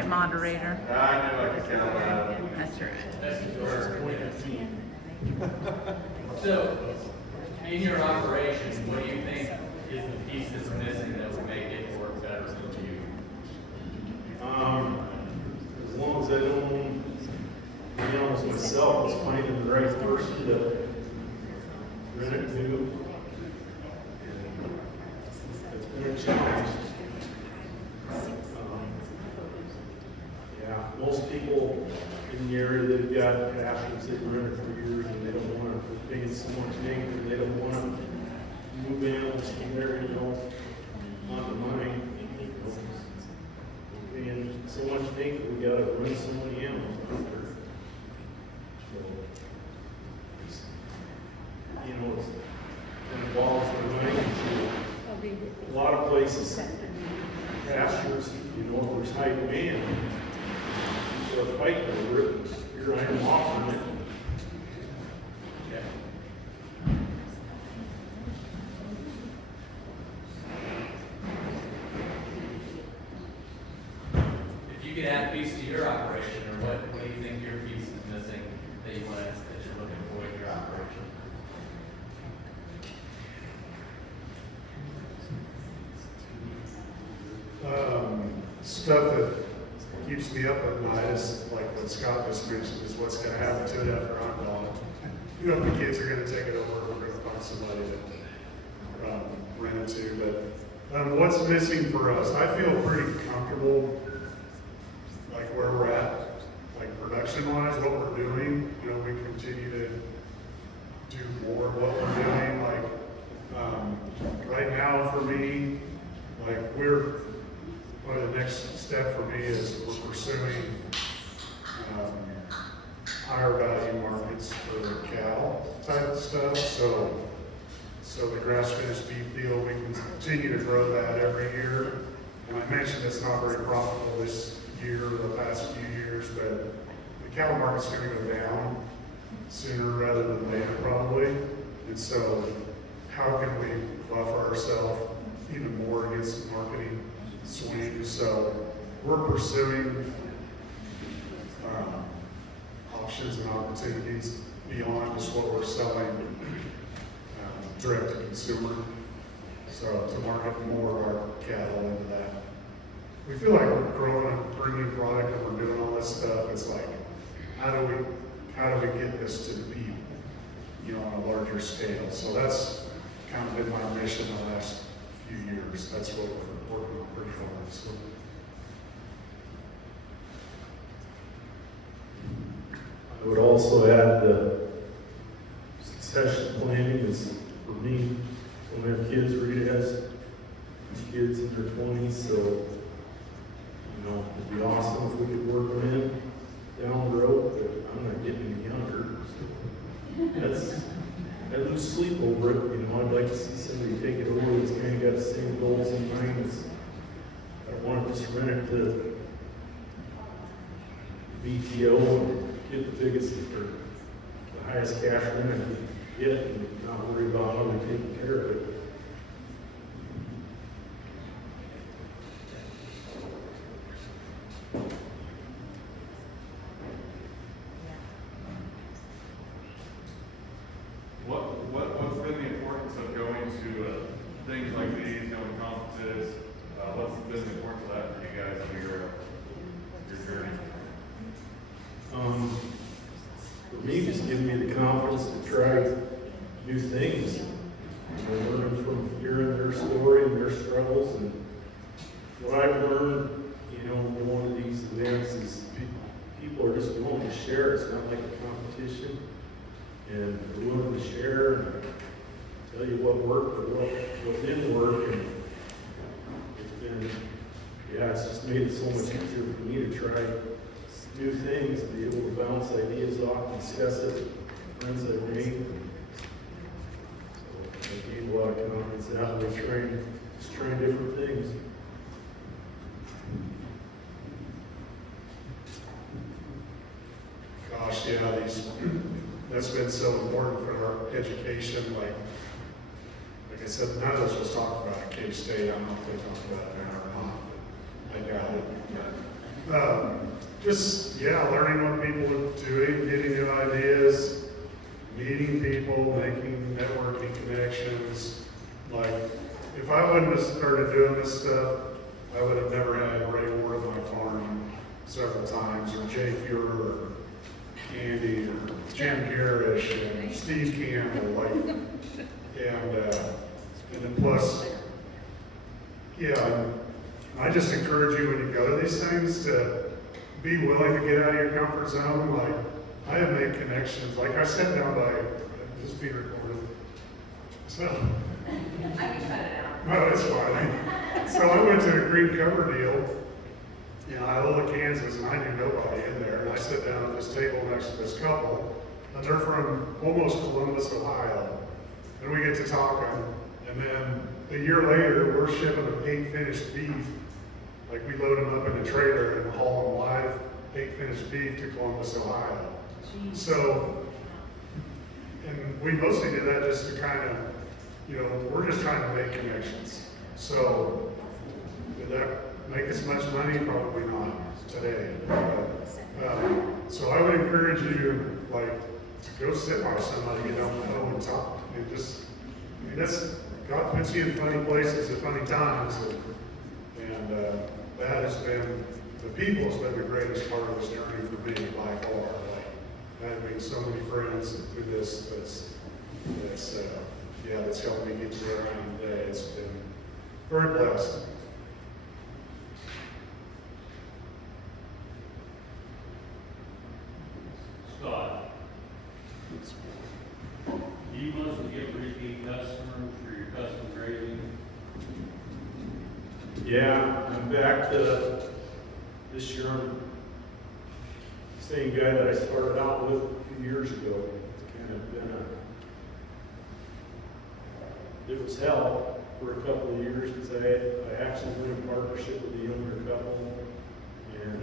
right, moderator? I knew I could count that. That's right. So, in your operation, what do you think is the piece that's missing that would make it work better for you? As long as I don't, to be honest myself, it's finding the right person to rent it to. It's been a challenge. Yeah, most people in the area, they've got passions, they've rented for years, and they don't want to pay so much ink, and they don't want to move animals from there, not the money. And so much ink, we gotta run so many animals out there. So, it's, it's involves the money. A lot of places, pastures, there's high demand. People are fighting over it. Here I am offering it. If you could add a piece to your operation, or what do you think your piece is missing that you're looking for in your operation? Stuff that keeps me up at night is like what Scott just mentioned, is what's going to happen to it after I'm gone. The kids are going to take it over. We're going to find somebody to rent it to. But what's missing for us? I feel pretty comfortable, like where we're at, like production-wise, what we're doing. We continue to do more of what we're doing. Like right now, for me, one of the next step for me is we're pursuing higher value markets for cattle type of stuff. So the grass finished beef deal, we can continue to grow that every year. And I mentioned it's not very profitable this year or the past few years, but the cattle market's going to go down sooner rather than later probably. And so how can we buffer ourselves even more against the marketing swing? So we're pursuing options and opportunities beyond just what we're selling direct to consumer. So to market more of our cattle into that. We feel like we're growing a premium product and we're doing all this stuff. It's like, how do we get this to the people, on a larger scale? So that's kind of been my mission the last few years. That's what we're working on pretty hard. So. I would also add the succession planning is, for me, when we have kids, Rita has kids in their 20s, so, it'd be awesome if we could work them in down the road, but I'm not getting any younger. I lose sleep over it, I'd like to see somebody take it over that's kind of got the same goals in mind. I don't want to just rent it to BTO and get the biggest or the highest cash rent I can get and not worry about how they're taking care of it. What's been the importance of going to things like these, going to conferences? What's been the importance of that for you guys on your journey? For me, just giving me the confidence to try new things. Learning from hearing their story and their struggles, and what I've learned, in one of these events is people are just willing to share. It's not like a competition, and they're willing to share and tell you what worked or what didn't work, and it's just made it so much easier for me to try new things, be able to bounce ideas off, discuss it with friends I've made. So I gained a lot of confidence in how we trying different things. Gosh, yeah, that's been so important for our education. Like I said, none of this was talked about at K-State. I don't know if they talked about it now or not, but I doubt it. Just, yeah, learning what people are doing, getting new ideas, meeting people, making networking connections. Like, if I wouldn't have started doing this stuff, I would have never had Ray Ward on my farm several times, or Jay Fuhrer, or Andy, or Jim Garish, and Steve Campbell, like, and then plus, yeah, I just encourage you when you go to these things to be willing to get out of your comfort zone. Like, I have made connections. Like, I sat down by, this is being recorded. So, I can cut it out. no, it's fine. So I went to a green cover deal in Iola, Kansas, and I knew nobody in there. And I sat down at this table next to this couple, and they're from almost Columbus, Ohio. And we get to talking, and then a year later, we're shipping them 8 finished beef. Like, we load them up in a trailer and haul them live 8 finished beef to Columbus, Ohio. Jeez. So, and we mostly did that just to kind of, you know, we're just trying to make connections. So, did that make us much money? Probably not today. But, so I would encourage you, like, to go sit by somebody you don't know and talk. And just, I mean, that's, God puts you in funny places at funny times. And that has been, the people has been the greatest part of this journey for me by far. Like, having so many friends through this, that's helped me get to where I am today. It's been very blessed. Scott, do you mostly get repeat customers for your custom grading? Yeah, I'm back to this year. I'm the same guy that I started out with a few years ago. It's kind of been it was hell for a couple of years because I actually went in partnership with a younger couple, and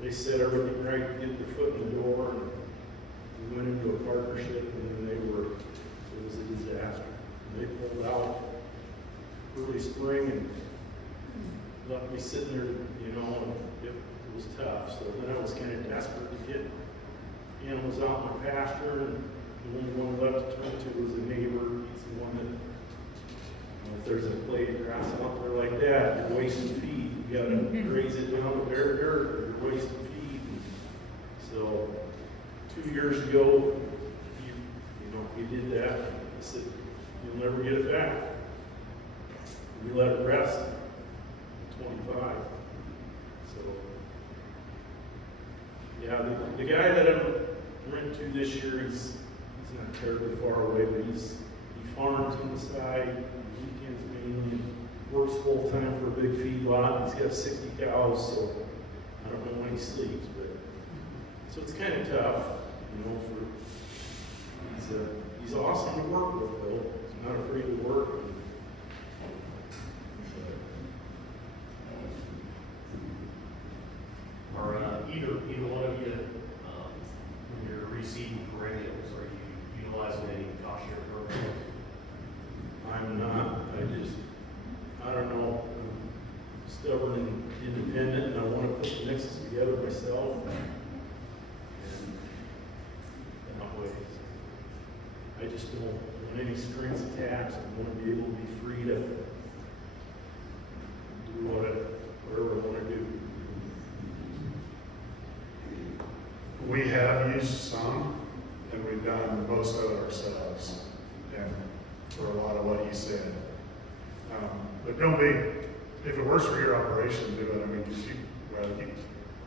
they said everything right to get their foot in the door, and we went into a partnership, and then it was a disaster. They pulled out early spring and left me sitting there, you know, and it was tough. So then I was kind of desperate to get animals out in my pasture, and the only one left to turn to was a neighbor. He's the one that, you know, if there's a blade of grass out there like that, you're wasting feed. You gotta graze it down to bare dirt, or you're wasting feed. So 2 years ago, we did that. I said, you'll never get it back. We let it rest. 25. So, yeah, the guy that I'm renting to this year, he's not terribly far away, but he farms on the side, weekends mainly, works full time for a big feedlot. He's got 60 cows, so I don't know when he sleeps, but so it's kind of tough, you know. He's awesome to work with, though. He's not afraid to work. Or either one of you, when you're receiving perennials, are you utilizing any cost share programs? I'm not. I don't know. I'm stubborn and independent, and I want to put the mixes together myself. And that way, I just don't want any strings attached. I want to be able to be free to do whatever I want to do. We have used some, and we've done most of it ourselves, and for a lot of what he said. But don't be, if it works for your operation, do it. I mean,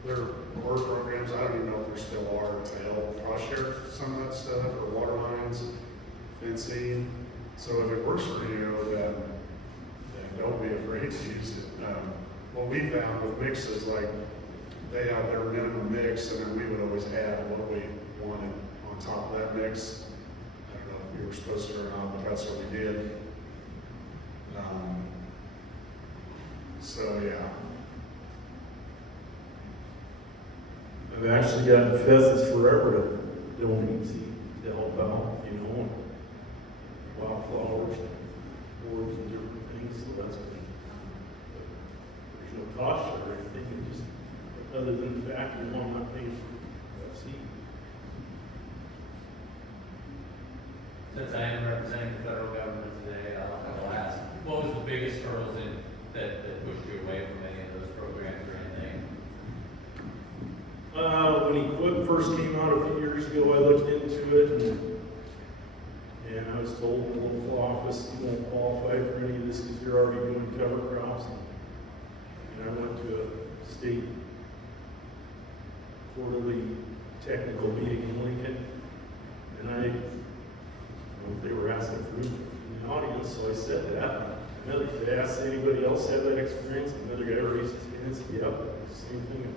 there were programs, I don't even know if there still are, to help cost share some of that stuff, or water lines, fencing. So if it works for you, then don't be afraid to use it. What we found with mixes, like, they have their minimum mix, and then we would always add what we wanted on top of that mix. I don't know if we were supposed to or not, but that's what we did. So yeah. I've actually gotten pheasants forever to donate seed to help out, you know, wildflowers, forbs, and different things. So that's been, there's no cost or anything. You just other than the fact that one not paying for seat. Since I am representing the federal government today, I'll ask, what was the biggest hurdles that pushed you away from any of those programs or anything? When equipment first came out a few years ago, I looked into it and I was told the local office, you won't qualify for any of this because you're already doing cover crops. And I went to a state quarterly technical meeting in Lincoln, and they were asking for me in the audience, so I said that. Another, they asked anybody else have that experience, another guy raised his hand and said, yep, same thing at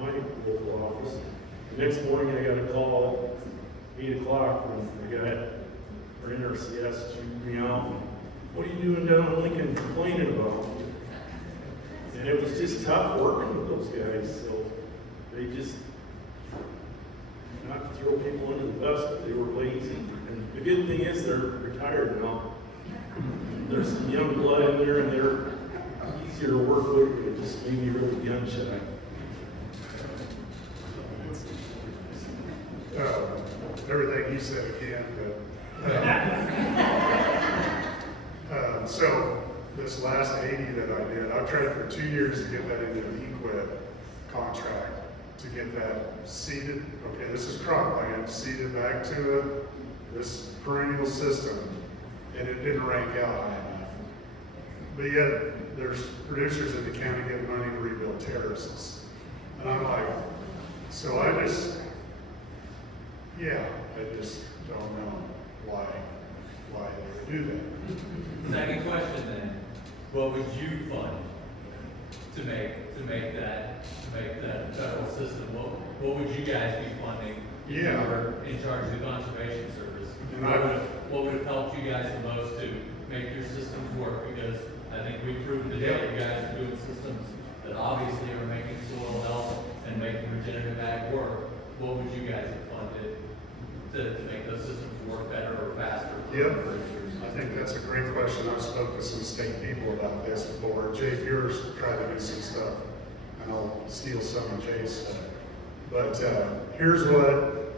my local office. The next morning I got a call at 8 o'clock from the guy, our NRCS, chewed me out. What are you doing down in Lincoln complaining about? And it was just tough working with those guys, so they just, not to throw people under the bus, but they were lazy. And the good thing is they're retired now. There's some young blood in there and they're easier to work with, but it just made me really gun shy. Everything you said again, but, so this last 80 that I did, I've tried for 2 years to get that into an EQIP contract, to get that seeded. Okay, this is crop land, seeded back to this perennial system, and it didn't rank out high enough. But yet, there's producers in the county getting money to rebuild terraces. And I'm like, so I just don't know why they would do that. Second question then, what would you fund to make that federal system? What would you guys be funding if you Yeah. were in charge of the conservation service? And What would have helped you guys the most to make your systems work? Because I think we've proven today you guys are doing systems that obviously are making soil health and making regenerative ag work. What would you guys have funded to make those systems work better or faster? for Yep. producers? I think that's a great question. I've spoken to some state people about this before. Jay Feuer's tried to do some stuff, and I'll steal some of Jay's stuff. But here's what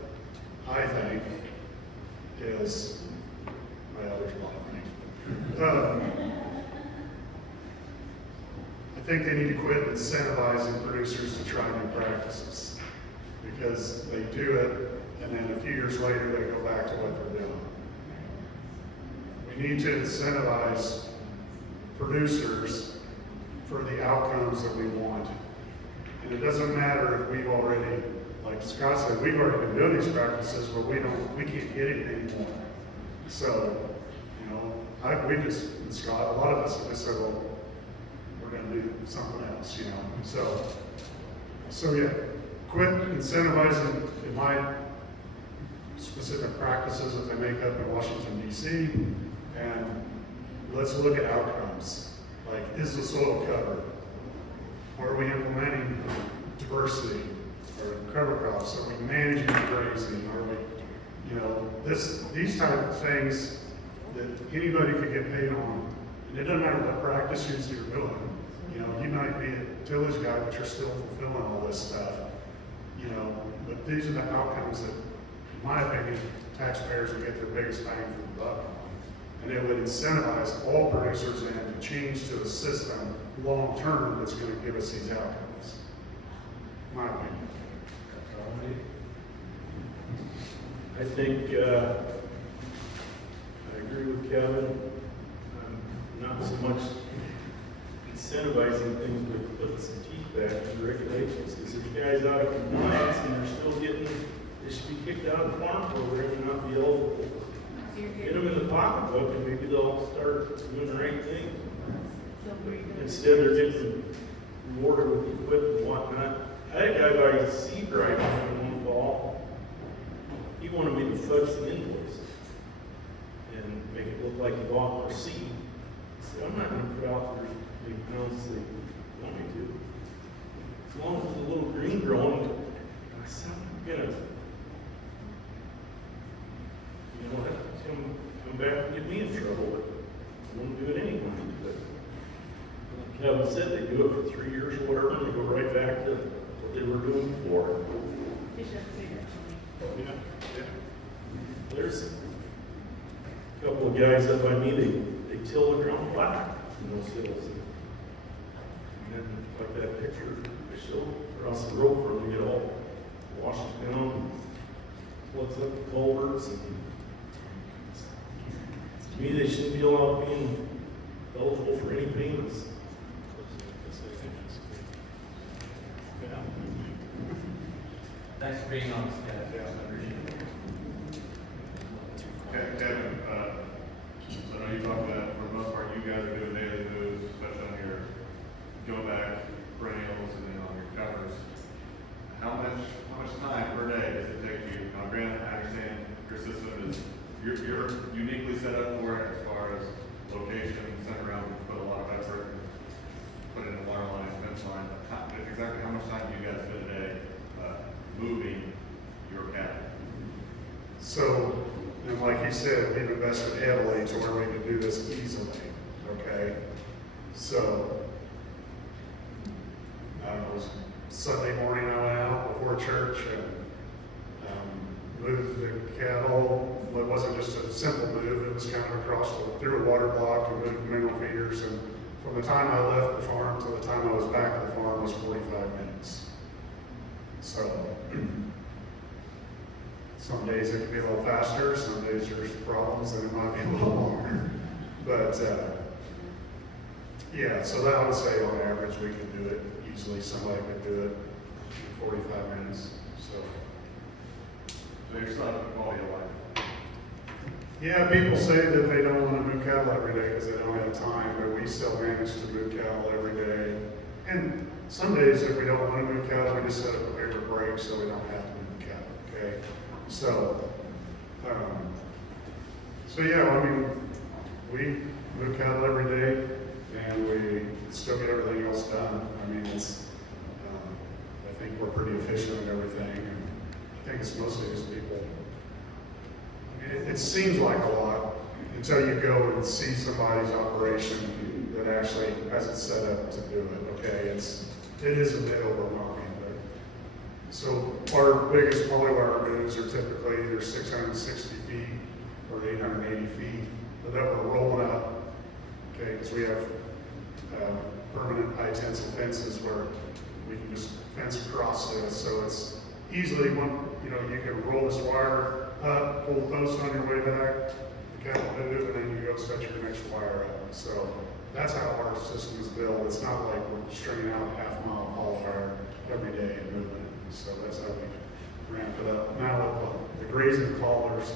I think is, well, there's a lot of things. I think they need to quit incentivizing producers to try new practices, because they do it, and then a few years later, they go back to what they're doing. We need to incentivize producers for the outcomes that we want. And it doesn't matter if we've already, like Scott said, we've already been doing these practices, but we can't get it anymore. So, Scott, a lot of us have just said, well, we're gonna do something else, So yeah, quit incentivizing my specific practices that they make up in Washington, D.C., and let's look at outcomes. Like, is the soil covered? Are we implementing diversity or cover crops? Are we managing grazing? Are we, these type of things that anybody could get paid on. And it doesn't matter what practices you're doing. You might be a tillage guy, but you're still fulfilling all this stuff. But these are the outcomes that, in my opinion, taxpayers would get their biggest bang for the buck on. And it would incentivize all producers then to change to a system long-term that's going to give us these outcomes. My opinion. I think, I agree with Kevin. Not so much incentivizing things, but putting some teeth back in the regulations. Because if the guy's out of compliance and they're still they should be kicked out of the farm program and not be eligible. Get them in the pocketbook and maybe they'll start doing the right thing. Instead they're getting rewarded with equipment and whatnot. I had a guy buy seed drive in one fall. He wanted me to fudge the invoice and make it look like he bought more seed. I said, I'm not going to put out there the pounds they want me to. As long as it's a little green growing, I said, I'm going to, come back and get me in trouble, but I won't do it anyway. But like Kevin said, they do it for 3 years or whatever, and they go right back to Yeah, yeah. There's a couple of guys up by me, they till the ground black in those hills. And then, like that picture I showed across the road where they get all washed down, and floods up the culverts, and to me, they shouldn't be allowed being eligible for any payments. Yeah. Thanks for being honest, guys. I appreciate it. Okay, Kevin, so I know you talked about, for the most part, you guys are doing daily moves, especially on your go back perennials and then on your covers. How much time per day does it take you? Now, granted, I understand your system is, you're uniquely set up for it as far as location, sent around, put a lot of effort, put in a water line, fence line. Exactly how much time do you guys spend a day, moving your cattle? So, and like you said, we've invested heavily to where we can do this easily, okay? So, I don't know, it was Sunday morning I went out before church and moved the cattle. It wasn't just a simple move, it was kind of through a water block and moved mineral feeders. And from the time I left the farm to the time I was back at the farm was 45 minutes. So, some days it can be a little faster, some days there's problems and it might be a little longer. But, yeah, so that I would say on average we can do it easily. Somebody could do it in 45 minutes, so. So you're still having quality of life? Yeah, people say that they don't want to move cattle every day because they don't have time, but we still manage to move cattle every day. And some days if we don't want to move cattle, we just set up a paper break so we don't have to move cattle, okay? So, yeah, I mean, we move cattle every day and we still get everything else done. I mean, I think we're pretty efficient in everything, and I think it's mostly just people. I mean, it seems like a lot until you go and see somebody's operation that actually has it set up to do it, okay? It is a bit overwhelming. So our biggest polywire moves are typically either 660 feet or 880 feet, but that we're rolling up, okay, because we have permanent high tensile fences where we can just fence across this, so it's easily you can roll this wire up, pull the post on your way back, the cattle move, and then you go set your next wire up. So that's how our system is built. It's not like we're stringing out a half-mile polywire every day and moving it. So that's how we ramp it up. Now with the grazing collars,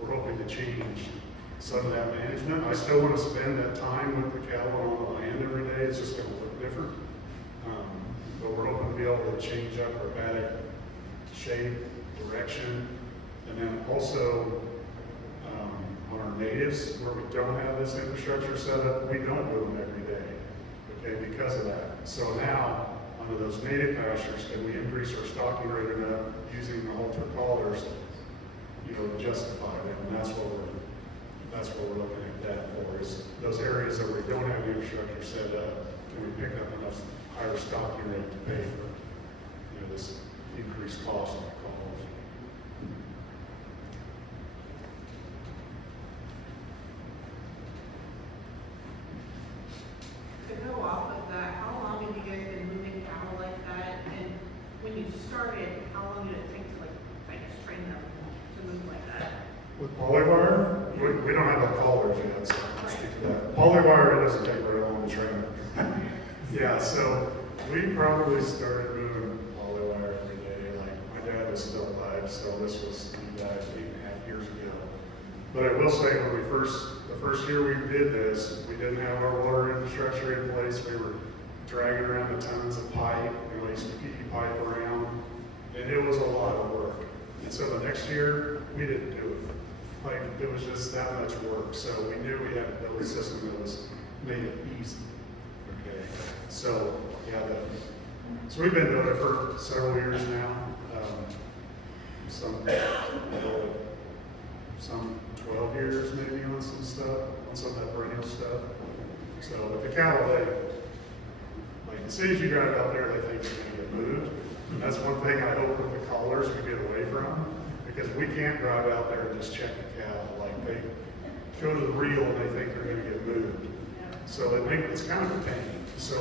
we're hoping to change some of that management. I still want to spend that time with the cattle on the land every day. It's just going to look different. But we're hoping to be able to change up our paddock shape, direction, and then also on our natives where we don't have this infrastructure set up, we don't move them every day, okay, because of that. So now, under those native pastures, can we increase our stocking rate enough using the halter collars, to justify them? And that's what we're looking at that for, is those areas that we don't have the infrastructure set up, can we pick up enough higher stocking rate to pay for, this increased cost of the collars? To go off of that, how long have you guys been moving cattle like that? And when you started, how long did it take to train them to move like that? With polywire, we don't have the collars yet, so I can speak to that. Polywire, it doesn't take very long to train. Yeah, so we probably started moving polywire every day. Like, my dad was still alive, so this was, he died 8.5 years ago. But I will say, when the first year we did this, we didn't have our water infrastructure in place. We were dragging around the tons of pipe, PE pipe around, and it was a lot of work. And so the next year, we didn't do it. Like, it was just that much work. So we knew we had to build a system that made it easy. Okay. So, yeah, so we've been doing it for several years now. Some 12 years maybe on some stuff, on some of that perennial stuff. So, but the cattle, as soon as you drive out there, they think you're gonna get moved. And that's one thing I hope with the collars, we get a from, because we can't drive out there and just check the cattle, like they go to the reel and they think they're gonna get moved. So it's kind of a pain. So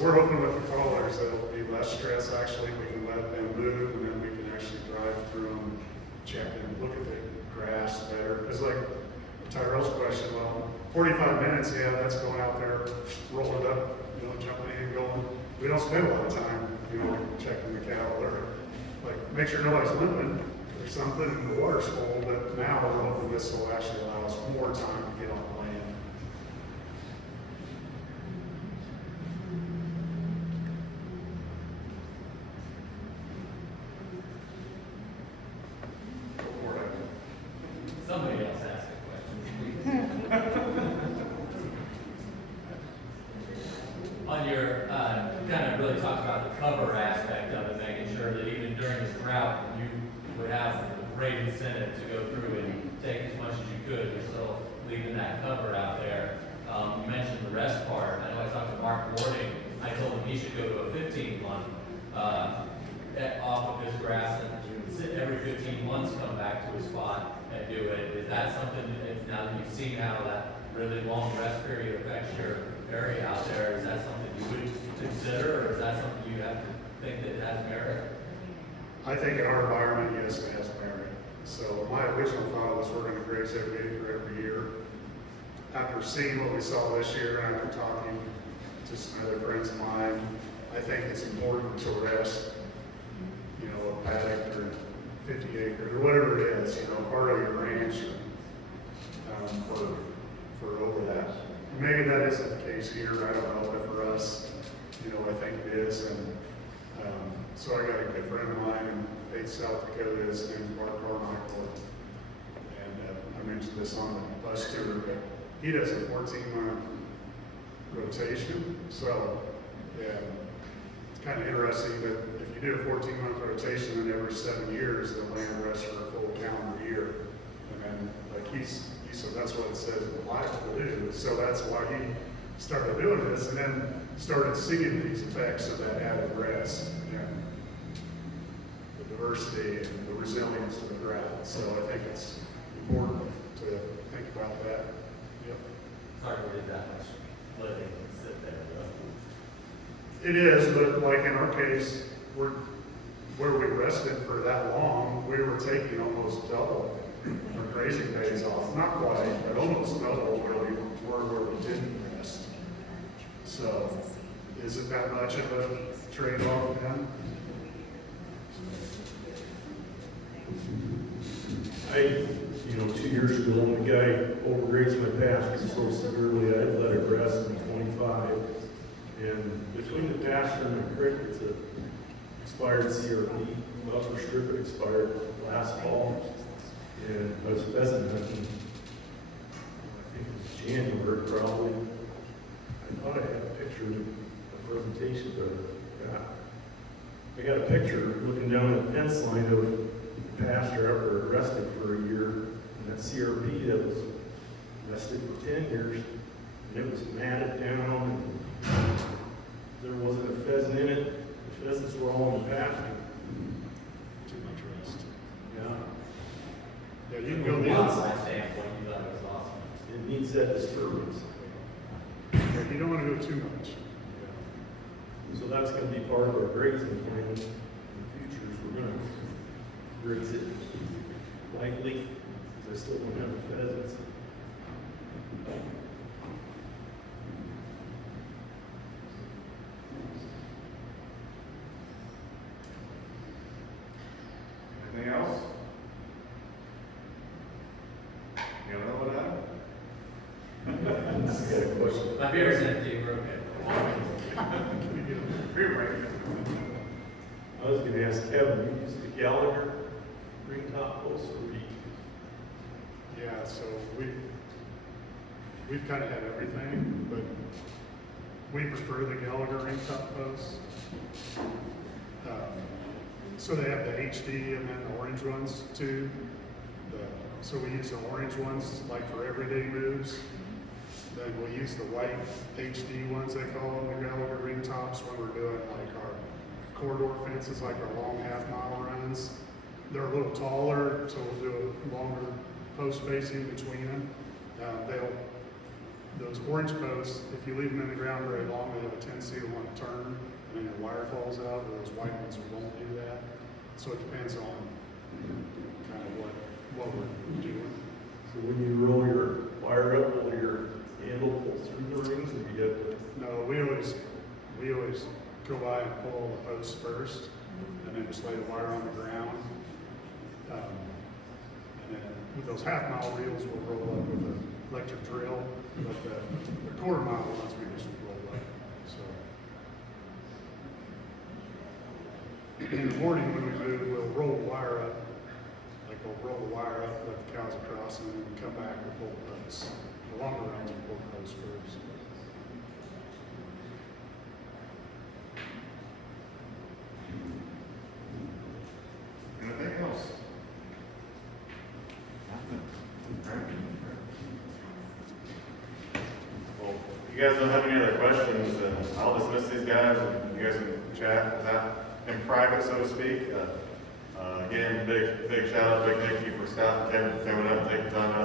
we're hoping with the callers that it'll be less stress actually, we can let them move and then we can actually drive through them, check and look at the grass better. Because like Tyrell's question, well, 45 minutes, yeah, that's going out there, rolling up, jumping in and going. We don't spend a lot of time, checking the cattle or like make sure nobody's limping or something and the water's full, but now we're hoping this will actually allow us more time to get on land. Somebody else ask a question, On your, kind of really talked about the cover aspect of it, making sure that even during this drought, you would have great incentive to go through and take as much as you could, you're still leaving that cover out there. You mentioned the rest part. I know I talked to Mark Warding. I told him he should go to a 15-month, off of his grass and every 15 months come back to a spot and do it. Is that something, now that you've seen how that really long rest period affects your area out there, is that something you would consider, or is that something you have to think that has merit? I think in our environment, yes, it has merit. So my original thought was we're going to graze every acre every year. After seeing what we saw this year, and after talking to some other friends of mine, I think it's important to rest, a paddock or 50 acres or whatever it is, part of your ranch for over that. Maybe that isn't the case here, I don't know, but for us, I think it is. And so I got a good friend of mine in Faith, South Dakota, his name's Mark Carmichael. And I mentioned this on the bus tour, but he does a 14-month rotation. So, yeah, it's kind of interesting that if you do a 14-month rotation, then every 7 years, the land rests for a full calendar year. And then, like he said, that's what it says in the Bible to do. So that's why he started doing this, and then started seeing these effects of that added rest and the diversity and the resilience of the drought. So I think it's important to think about that. Yep. Sorry we did that much living and sit there, though. It is, but like in our case, where we rested for that long, we were taking almost double our grazing days off. Not quite, but almost double where we were where we didn't rest. So, is it that much of a trade-off then? I, 2 years ago, when the guy overgrazed my pasture so severely, I let it rest in 25. And between the pasture and the creek, it's an expired CRP. Buffer strip expired last fall. And I was pheasant hunting, I think it was January probably. I thought I had a picture of a presentation, but I got a picture looking down the fence line of the pasture after it rested for a year. And that CRP that was rested for 10 years, and it was matted down, and there wasn't a pheasant in it. The pheasants were all in the pasture. Too much rest. Yeah. Yeah, you can From go a the other wildlife side. standpoint, you thought it was awesome. It needs that disturbance. Yeah, you don't want to go too much. So that's gonna be part of our grazing plan in the future, is we're gonna graze it lightly, because I still don't have the pheasants. Anything else? You don't know what happened? I got a question. My beer's empty, we're okay. I was gonna ask Kevin, you use the Gallagher ring top post or we? Yeah, so we've kind of had everything, but we prefer the Gallagher ring top posts. So they have the HD and then the orange ones too. So we use the orange ones like for everyday moves. Then we'll use the white HD ones, they call them, the Gallagher ring tops, when we're doing like our corridor fences, like our long half-mile runs. they're a little taller, so we'll do a longer post spacing between them. Those orange posts, if you leave them in the ground very long, they have a tendency to want to turn, and then your wire falls out, or those white ones won't do that. So it depends on kind of what we're doing. So when you roll your wire up, will your handle pull through the rings, and you get the... No, we always go by and pull the posts first, and then just lay the wire on the ground. And then with those half-mile reels, we'll roll up with an electric drill, but the quarter-mile ones, we just roll up, so. In the morning when we move, we'll roll the wire up, like we'll roll the wire up, let the cows across, and then when we come back, we'll pull the posts. The longer runs, we pull the posts first. Anything else? Well, if you guys don't have any other questions, then I'll dismiss these guys, and you guys can chat that in private, so to speak. Again, big shout out, big thank you for Scott and Kevin for coming up and taking time out